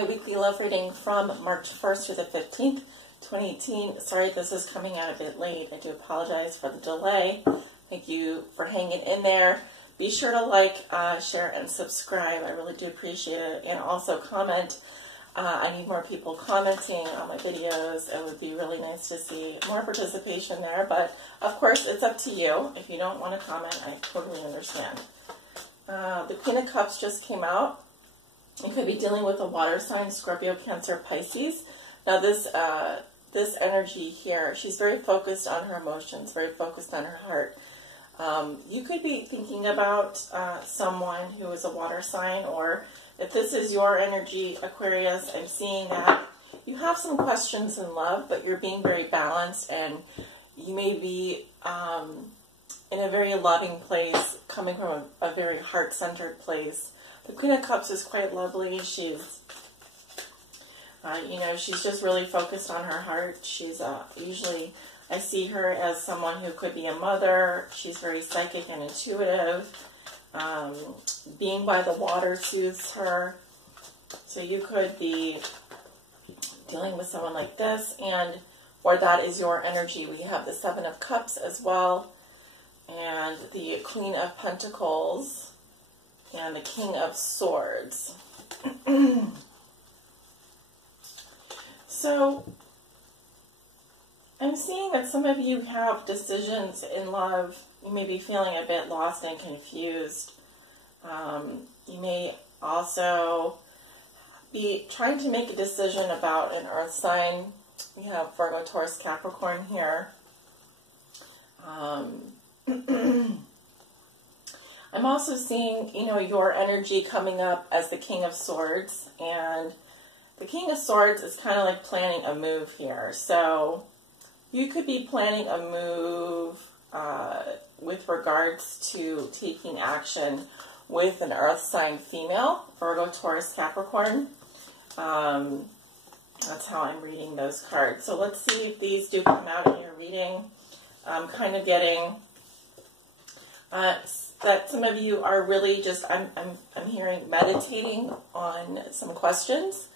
my weekly love reading from March 1st through the 15th, 2018. Sorry this is coming out a bit late. I do apologize for the delay. Thank you for hanging in there. Be sure to like, share, and subscribe. I really do appreciate it. And also comment. I need more people commenting on my videos. It would be really nice to see more participation there. But, of course, it's up to you. If you don't want to comment, I totally understand. The Queen of Cups just came out. You could be dealing with a water sign, Scorpio, Cancer, Pisces. Now this energy here, she's very focused on her emotions, very focused on her heart. You could be thinking about someone who is a water sign, or if this is your energy, Aquarius, I'm seeing that you have some questions in love, but you're being very balanced, and you may be in a very loving place, coming from a very heart-centered place. The Queen of Cups is quite lovely. She's, she's just really focused on her heart. She's usually, I see her as someone who could be a mother. She's very psychic and intuitive. Being by the water soothes her. So you could be dealing with someone like this, or that is your energy. We have the Seven of Cups as well, and the Queen of Pentacles, and the King of Swords. So, I'm seeing that some of you have decisions in love. You may be feeling a bit lost and confused. You may also be trying to make a decision about an earth sign. We have Virgo, Taurus, Capricorn here. I'm also seeing, your energy coming up as the King of Swords, and the King of Swords is kind of like planning a move here. So you could be planning a move with regards to taking action with an earth sign female, Virgo, Taurus, Capricorn. That's how I'm reading those cards. So let's see if these do come out in your reading. I'm kind of getting that some of you are really just, I'm hearing meditating on some questions.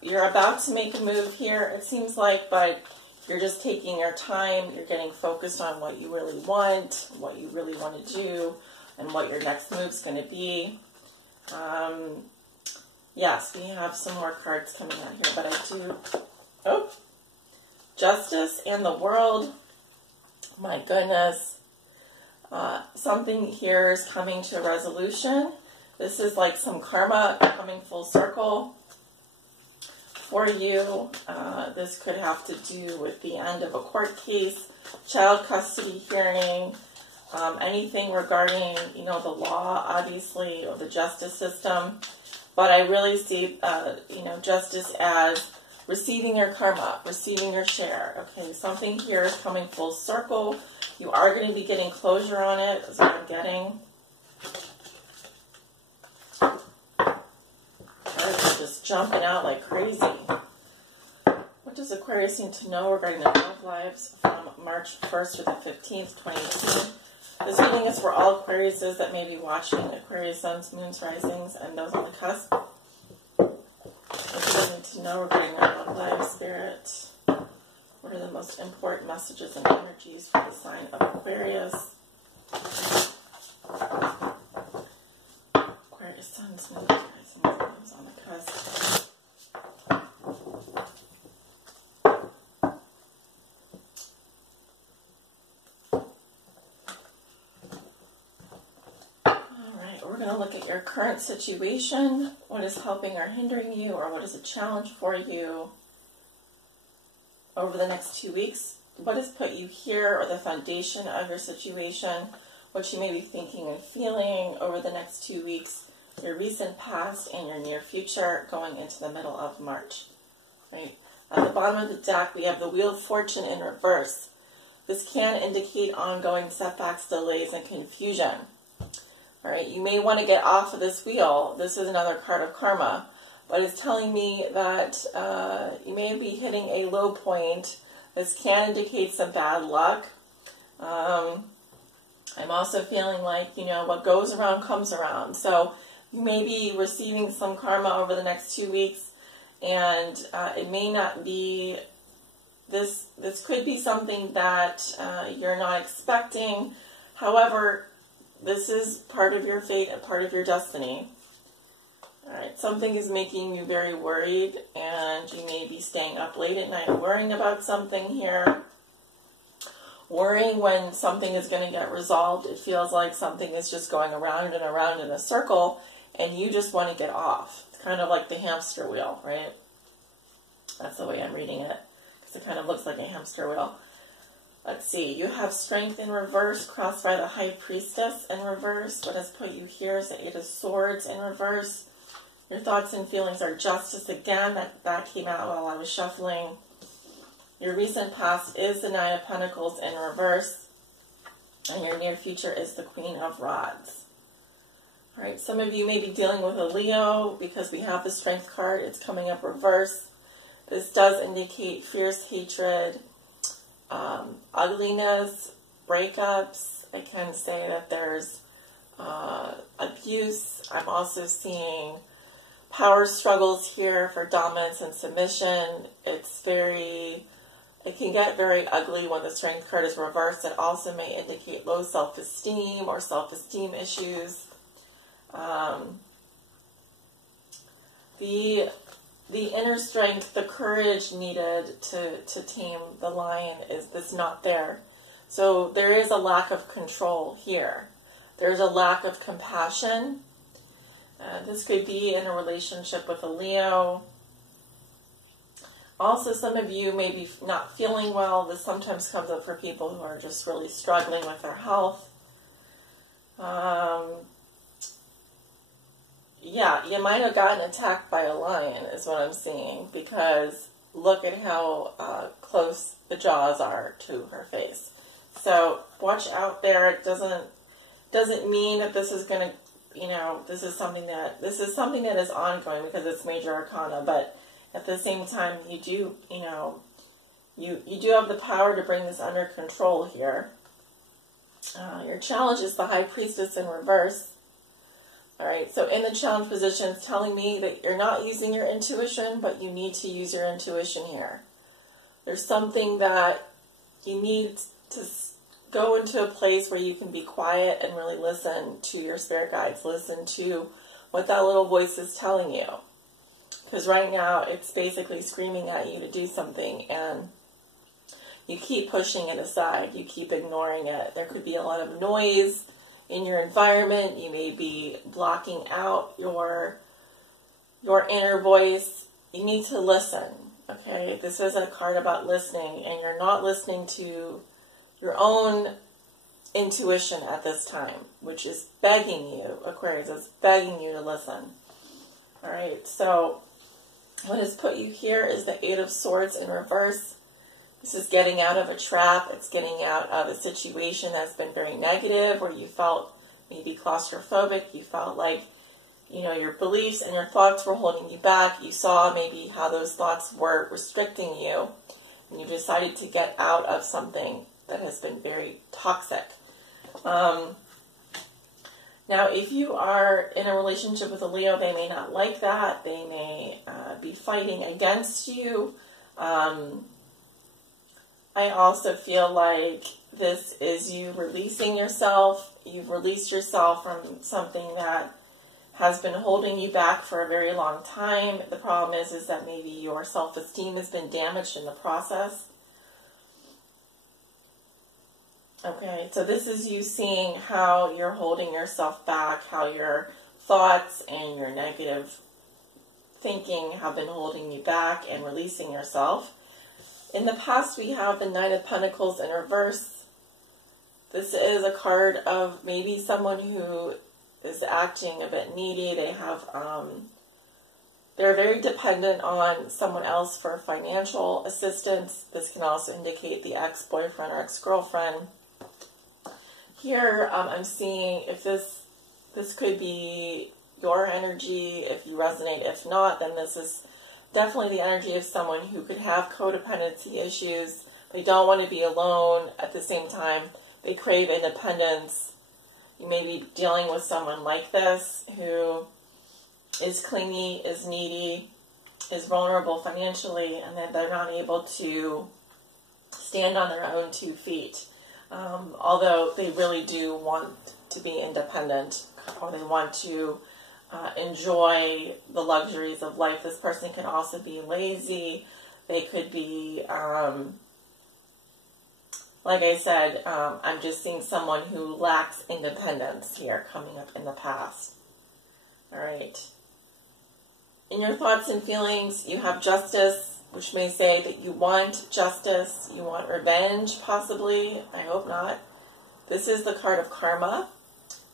You're about to make a move here, it seems like, but you're just taking your time. You're getting focused on what you really want, what you really want to do, and what your next move's going to be. Yes, we have some more cards coming out here, but I do, Justice and the World. My goodness. Something here is coming to a resolution. This is like some karma coming full circle for you. This could have to do with the end of a court case, child custody hearing, anything regarding, the law, obviously, or the justice system. But I really see, justice as receiving your karma, receiving your share. Okay, something here is coming full circle. You are going to be getting closure on it, is what I'm getting. Cards are just jumping out like crazy. What does Aquarius need to know regarding their love lives from March 1st to the 15th, 2018? This reading is for all Aquariuses that may be watching, Aquarius, suns, moons, risings, and those on the cusp. What do they need to know regarding their love life, Spirit? What are the most important messages and energies for the sign of Aquarius? Aquarius, suns, moons, risings, and those on the cusp. We're going to look at your current situation, what is helping or hindering you, or what is a challenge for you over the next 2 weeks. What has put you here, or the foundation of your situation, what you may be thinking and feeling over the next 2 weeks, your recent past and your near future going into the middle of March. Right? At the bottom of the deck, we have the Wheel of Fortune in reverse. This can indicate ongoing setbacks, delays, and confusion. All right, you may want to get off of this wheel. This is another card of karma, but it's telling me that you may be hitting a low point. This can indicate some bad luck. I'm also feeling like, what goes around comes around. So You may be receiving some karma over the next 2 weeks, and it may not be, this could be something that you're not expecting. However, this is part of your fate and part of your destiny. All right, something is making you very worried, and you may be staying up late at night worrying about something here. Worrying when something is going to get resolved. It feels like something is just going around and around in a circle, and you just want to get off. It's kind of like the hamster wheel, right? That's the way I'm reading it, because it kind of looks like a hamster wheel. Let's see. You have Strength in reverse, crossed by the High Priestess in reverse. What has put you here is the Eight of Swords in reverse. Your thoughts and feelings are Justice again. That came out while I was shuffling. Your recent past is the Nine of Pentacles in reverse. And your near future is the Queen of Rods. All right, some of you may be dealing with a Leo because we have the Strength card. It's coming up reverse. This does indicate fierce hatred, ugliness, breakups. I can say that there's abuse. I'm also seeing power struggles here for dominance and submission. It can get very ugly when the Strength card is reversed. It also may indicate low self-esteem or self-esteem issues. The inner strength, the courage needed to tame the lion is not there. So there is a lack of control here. There's a lack of compassion. This could be in a relationship with a Leo. Also, some of you may be not feeling well. This sometimes comes up for people who are just really struggling with their health. Yeah, you might have gotten attacked by a lion is what I'm seeing, because look at how close the jaws are to her face. So watch out there. It doesn't mean that this is going to, this is something that is ongoing because it's major arcana, but at the same time, you do have the power to bring this under control here. Your challenge is the High Priestess in reverse. All right, so in the challenge position, it's telling me that you're not using your intuition, but you need to use your intuition here. There's something that you need to go into a place where you can be quiet and really listen to your spirit guides, listen to what that little voice is telling you. Because right now, it's basically screaming at you to do something, and you keep pushing it aside. You keep ignoring it. There could be a lot of noise in your environment. You may be blocking out your inner voice. You need to listen, okay? This is a card about listening, and you're not listening to your own intuition at this time, which is begging you, Aquarius, is begging you to listen. All right, so what has put you here is the Eight of Swords in reverse. This is getting out of a trap. It's getting out of a situation that's been very negative, where you felt maybe claustrophobic. You felt like, your beliefs and your thoughts were holding you back. You saw maybe how those thoughts were restricting you, and you decided to get out of something that has been very toxic. Now, if you are in a relationship with a Leo, they may not like that. They may be fighting against you. I also feel like this is you releasing yourself. You've released yourself from something that has been holding you back for a very long time. The problem is that maybe your self-esteem has been damaged in the process. Okay, so this is you seeing how you're holding yourself back, how your thoughts and your negative thinking have been holding you back and releasing yourself. In the past, we have the Nine of Pentacles in reverse. This is a card of maybe someone who is acting a bit needy. They have, they're very dependent on someone else for financial assistance. This can also indicate the ex-boyfriend or ex-girlfriend. Here, I'm seeing if this could be your energy, if you resonate. If not, then this is definitely the energy of someone who could have codependency issues. They don't want to be alone. At the same time, they crave independence. You may be dealing with someone like this who is clingy, is needy, is vulnerable financially, and that they're not able to stand on their own 2 feet. Although they really do want to be independent, or they want to enjoy the luxuries of life. This person can also be lazy. They could be, like I said, I'm just seeing someone who lacks independence here coming up in the past. All right. In your thoughts and feelings, you have Justice, which may say that you want justice, you want revenge, possibly. I hope not. This is the card of karma.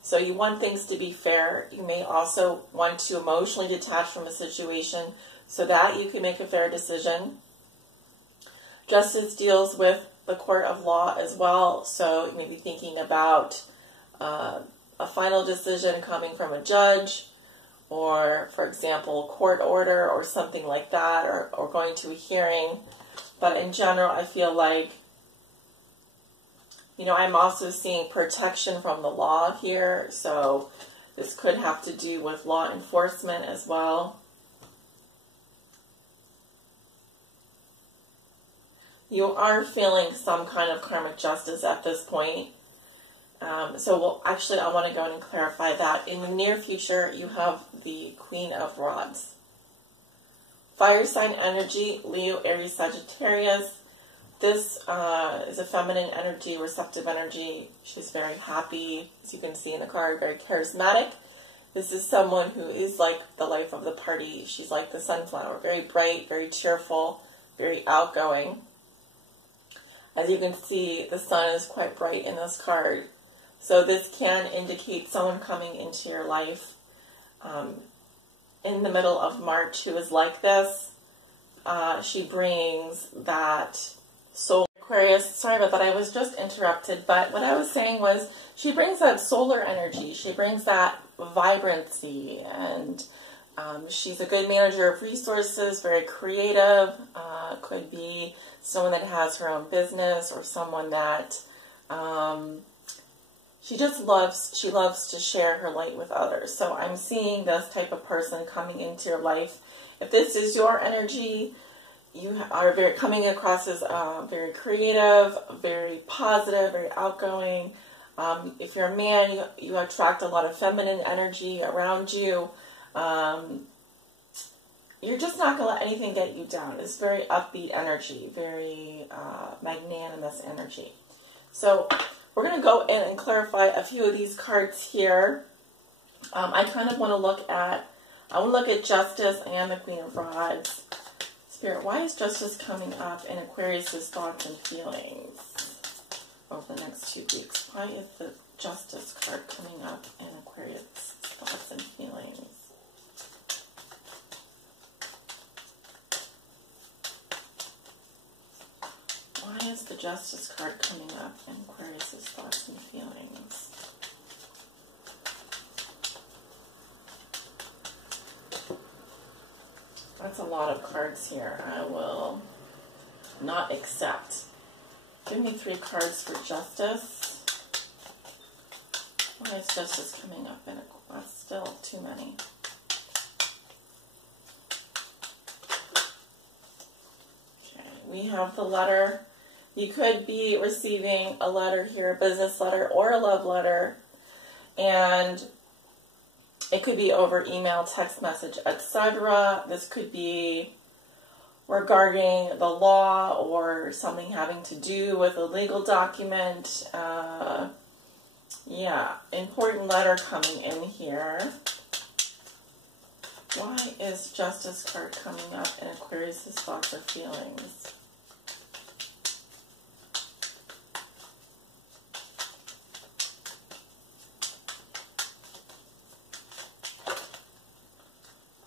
So you want things to be fair. You may also want to emotionally detach from a situation so that you can make a fair decision. Justice deals with the court of law as well. So you may be thinking about a final decision coming from a judge, or, for example, court order or something like that, or going to a hearing. But in general, I feel like, you know, I'm also seeing protection from the law here, so this could have to do with law enforcement as well. You are feeling some kind of karmic justice at this point. Actually, I want to go and clarify that. In the near future, you have the Queen of Rods. Fire sign energy, Leo, Aries, Sagittarius. This is a feminine energy, receptive energy. She's very happy, as you can see in the card, very charismatic. This is someone who is like the life of the party. She's like the sunflower, very bright, very cheerful, very outgoing. As you can see, the sun is quite bright in this card. So this can indicate someone coming into your life in the middle of March who is like this. She brings that soul. Aquarius, sorry about that, I was just interrupted, but what I was saying was she brings that solar energy. She brings that vibrancy, and she's a good manager of resources, very creative. Could be someone that has her own business, or someone that she loves to share her light with others. So I'm seeing this type of person coming into your life. If this is your energy, you are coming across as very creative, very positive, very outgoing. If you're a man, you attract a lot of feminine energy around you. You're just not going to let anything get you down. It's very upbeat energy, very magnanimous energy. So we're going to go in and clarify a few of these cards here. I kind of want to look at Justice and the Queen of Rods. Spirit, why is Justice coming up in Aquarius' thoughts and feelings over the next 2 weeks? Why is the Justice card coming up in Aquarius' thoughts and feelings? Why is the Justice card coming up in Aquarius' thoughts and feelings? That's a lot of cards here. I will not accept. Give me 3 cards for Justice. Why is Justice coming up in Aquarius? That's still too many. Okay, we have the letter. You could be receiving a letter here, a business letter or a love letter, and it could be over email, text message, etc. This could be regarding the law or something having to do with a legal document. Yeah, important letter coming in here. Why is Justice card coming up in Aquarius' thoughts or feelings?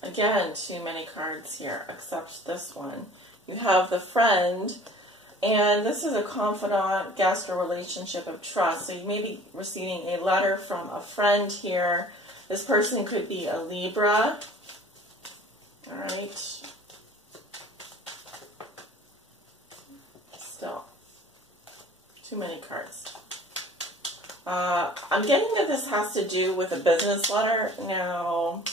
Again, too many cards here, except this one. You have the Friend, and this is a confidant, guest, or relationship of trust. So you may be receiving a letter from a friend here. This person could be a Libra. All right. Still, too many cards. I'm getting that this has to do with a business letter. Now,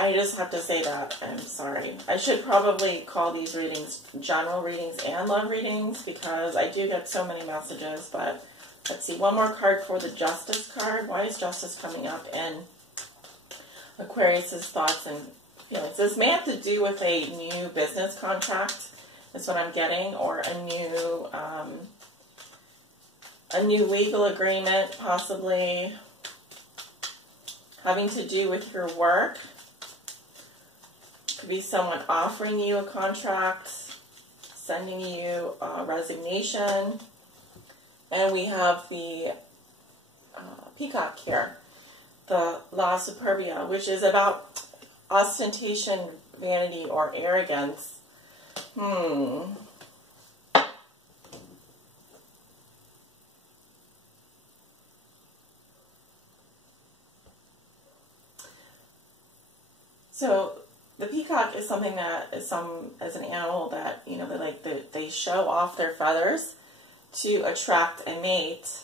I just have to say that. I'm sorry. I should probably call these readings general readings and love readings because I do get so many messages. But let's see. One more card for the Justice card. Why is Justice coming up in Aquarius's thoughts and feelings? This may have to do with a new business contract. That's what I'm getting, or a new legal agreement, possibly having to do with your work. Could be someone offering you a contract, sending you a resignation. And we have the peacock here, the La Superbia, which is about ostentation, vanity, or arrogance. So the peacock is something that is as an animal that, you know, they show off their feathers to attract a mate.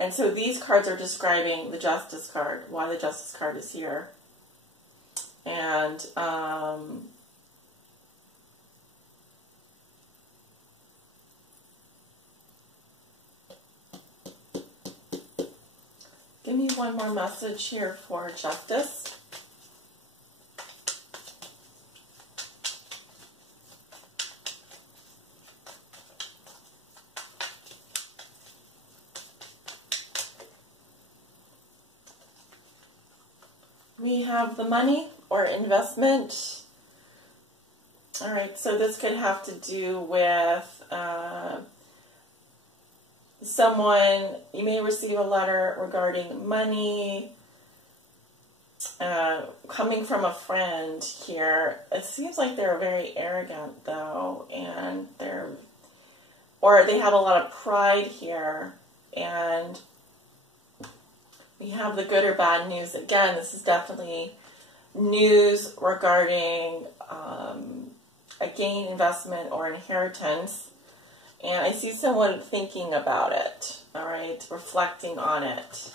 And so these cards are describing the Justice card, why the Justice card is here. And give me one more message here for Justice. We have the money or investment. All right, so this could have to do with someone. You may receive a letter regarding money coming from a friend here. It seems like they're very arrogant though, and they have a lot of pride here. And we have the good or bad news. Again, this is definitely news regarding a gain, investment, or inheritance. And I see someone thinking about it, all right, reflecting on it.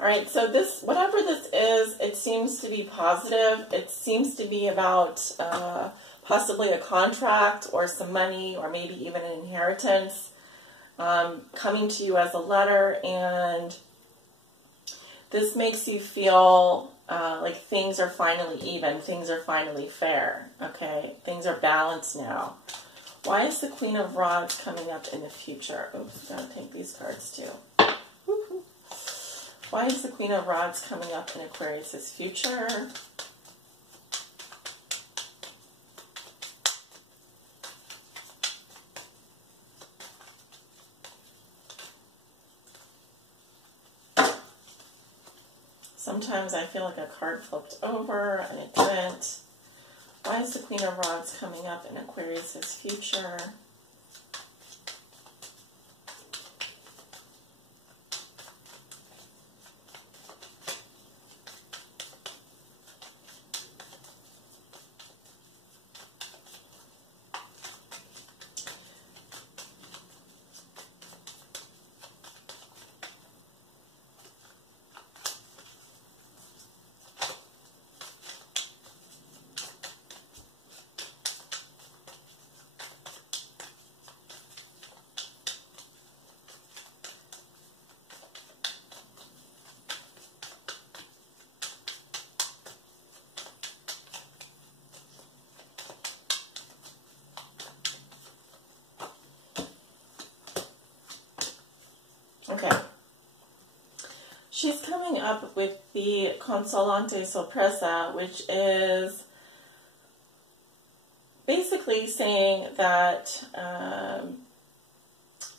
All right, so whatever this is, it seems to be positive. It seems to be about possibly a contract or some money or maybe even an inheritance coming to you as a letter. And this makes you feel like things are finally even, things are finally fair, okay? Things are balanced now. Why is the Queen of Rods coming up in the future? Oops, I'm going to take these cards too. Why is the Queen of Rods coming up in Aquarius' future? Sometimes I feel like a card flipped over and it didn't. Why is the Queen of Rods coming up in Aquarius' future? Okay. She's coming up with the Consolante Sorpresa, which is basically saying that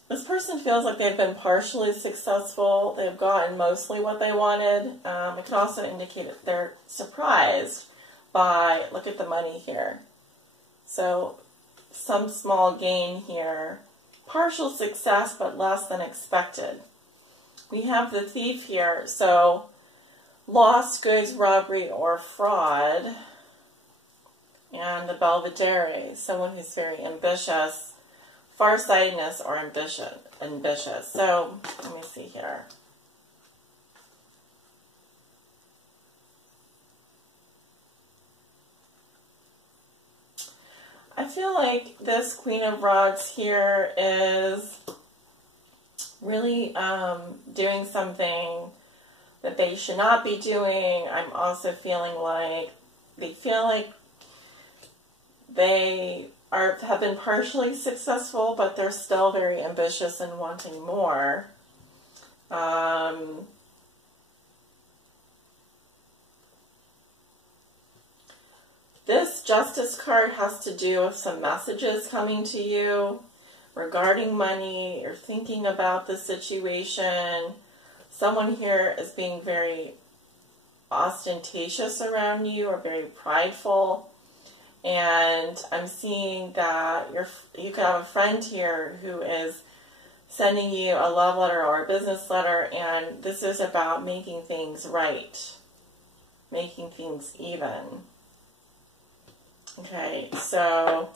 this person feels like they've been partially successful. They've gotten mostly what they wanted. It can also indicate that they're surprised by, look at the money here. So some small gain here partial success, but less than expected. We have the Thief here, so lost goods, robbery, or fraud. And the Belvedere, someone who's very ambitious, farsightedness, or ambitious. So, let me see here. I feel like this Queen of Rods here is really doing something that they should not be doing. I'm also feeling like they feel like they have been partially successful, but they're still very ambitious and wanting more. This Justice card has to do with some messages coming to you regarding money. You're thinking about the situation. Someone here is being very ostentatious around you or very prideful. And I'm seeing that you could have a friend here who is sending you a love letter or a business letter, and this is about making things right, making things even. Okay, so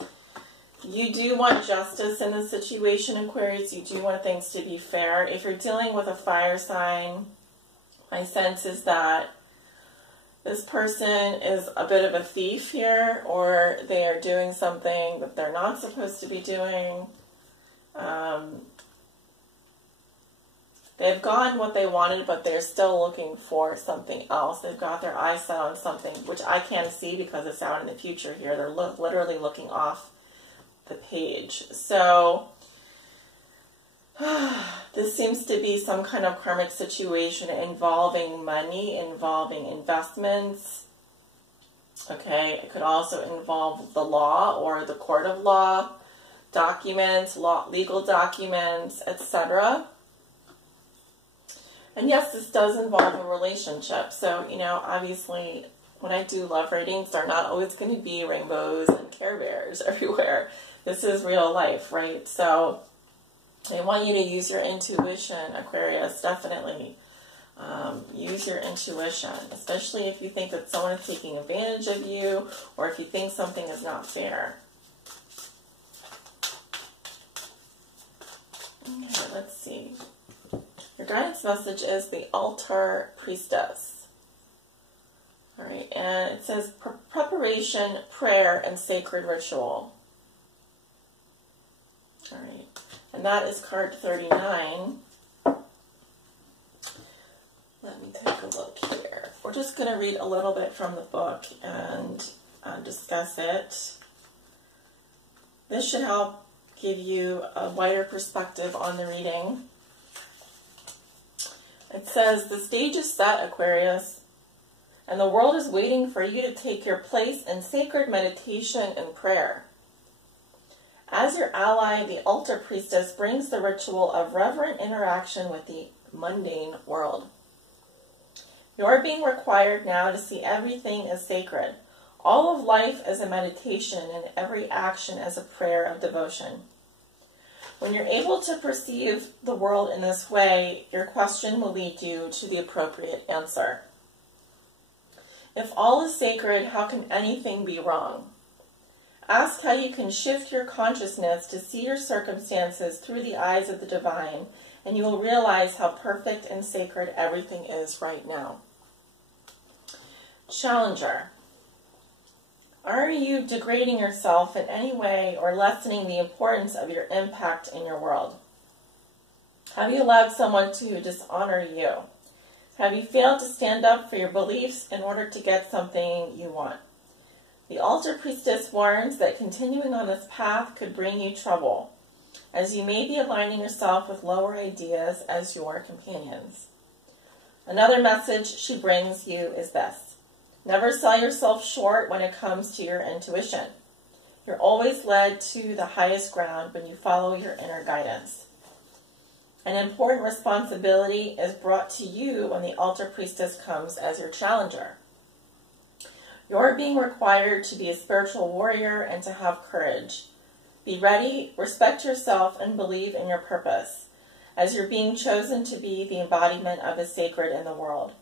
you do want justice in this situation, Aquarius. You do want things to be fair. If you're dealing with a fire sign, my sense is that this person is a bit of a thief here, or they are doing something that they're not supposed to be doing. They've gotten what they wanted, but they're still looking for something else. They've got their eyes set on something, which I can't see because it's out in the future here. They're literally looking off the page. So this seems to be some kind of karmic situation involving money, involving investments. Okay, it could also involve the law or the court of law, documents, legal documents, etc. And yes, this does involve a relationship. So, you know, obviously, when I do love readings, they're not always going to be rainbows and Care Bears everywhere. This is real life, right? So I want you to use your intuition, Aquarius, definitely. Use your intuition, especially if you think that someone is taking advantage of you or if you think something is not fair. Okay, let's see. Your guidance message is the Altar Priestess. All right, and it says preparation, prayer, and sacred ritual. All right, and that is card 39. Let me take a look here. We're just going to read a little bit from the book and discuss it. This should help give you a wider perspective on the reading. It says, the stage is set, Aquarius, and the world is waiting for you to take your place in sacred meditation and prayer. As your ally, the Altar Priestess brings the ritual of reverent interaction with the mundane world. You're being required now to see everything as sacred, all of life as a meditation, and every action as a prayer of devotion. When you're able to perceive the world in this way, your question will lead you to the appropriate answer. If all is sacred, how can anything be wrong? Ask how you can shift your consciousness to see your circumstances through the eyes of the divine, and you will realize how perfect and sacred everything is right now. Challenger. Are you degrading yourself in any way or lessening the importance of your impact in your world? Have you allowed someone to dishonor you? Have you failed to stand up for your beliefs in order to get something you want? The Altar Priestess warns that continuing on this path could bring you trouble, as you may be aligning yourself with lower ideas as your companions. Another message she brings you is this. Never sell yourself short when it comes to your intuition. You're always led to the highest ground when you follow your inner guidance. An important responsibility is brought to you when the Altar Priestess comes as your challenger. You're being required to be a spiritual warrior and to have courage. Be ready, respect yourself, and believe in your purpose, as you're being chosen to be the embodiment of the sacred in the world.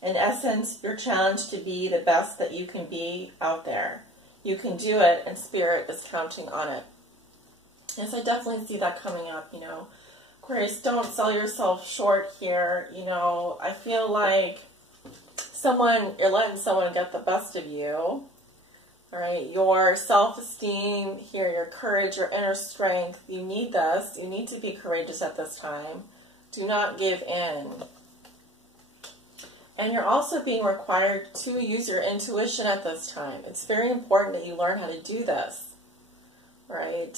In essence, you're challenged to be the best that you can be out there. You can do it, and Spirit is counting on it. Yes, I definitely see that coming up, you know. Aquarius, don't sell yourself short here. You know, I feel like you're letting someone get the best of you. All right, your self-esteem here, your courage, your inner strength, you need this. You need to be courageous at this time. Do not give in. And you're also being required to use your intuition at this time. It's very important that you learn how to do this. All right?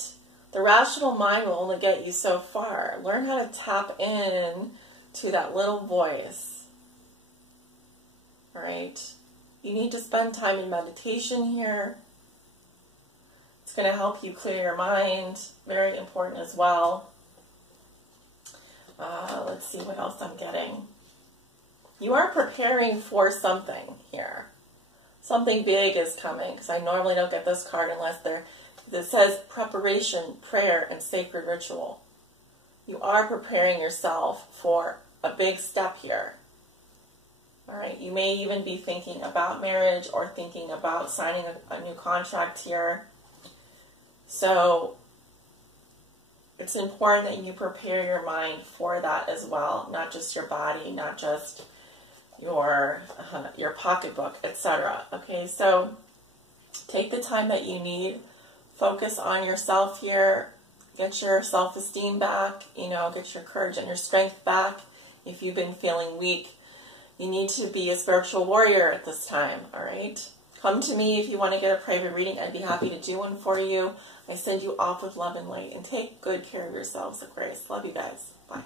The rational mind will only get you so far. Learn how to tap in to that little voice. All right? You need to spend time in meditation here. It's going to help you clear your mind. Very important as well. Let's see what else I'm getting. You are preparing for something here. Something big is coming, because I normally don't get this card unless it says preparation, prayer, and sacred ritual. You are preparing yourself for a big step here. All right, you may even be thinking about marriage or thinking about signing a new contract here. So it's important that you prepare your mind for that as well, not just your body, not just your pocketbook, etc. Okay, so take the time that you need. Focus on yourself here. Get your self-esteem back. You know, get your courage and your strength back. If you've been feeling weak, you need to be a spiritual warrior at this time. All right. Come to me if you want to get a private reading. I'd be happy to do one for you. I send you off with love and light. And take good care of yourselves, Aquarius. Love you guys. Bye.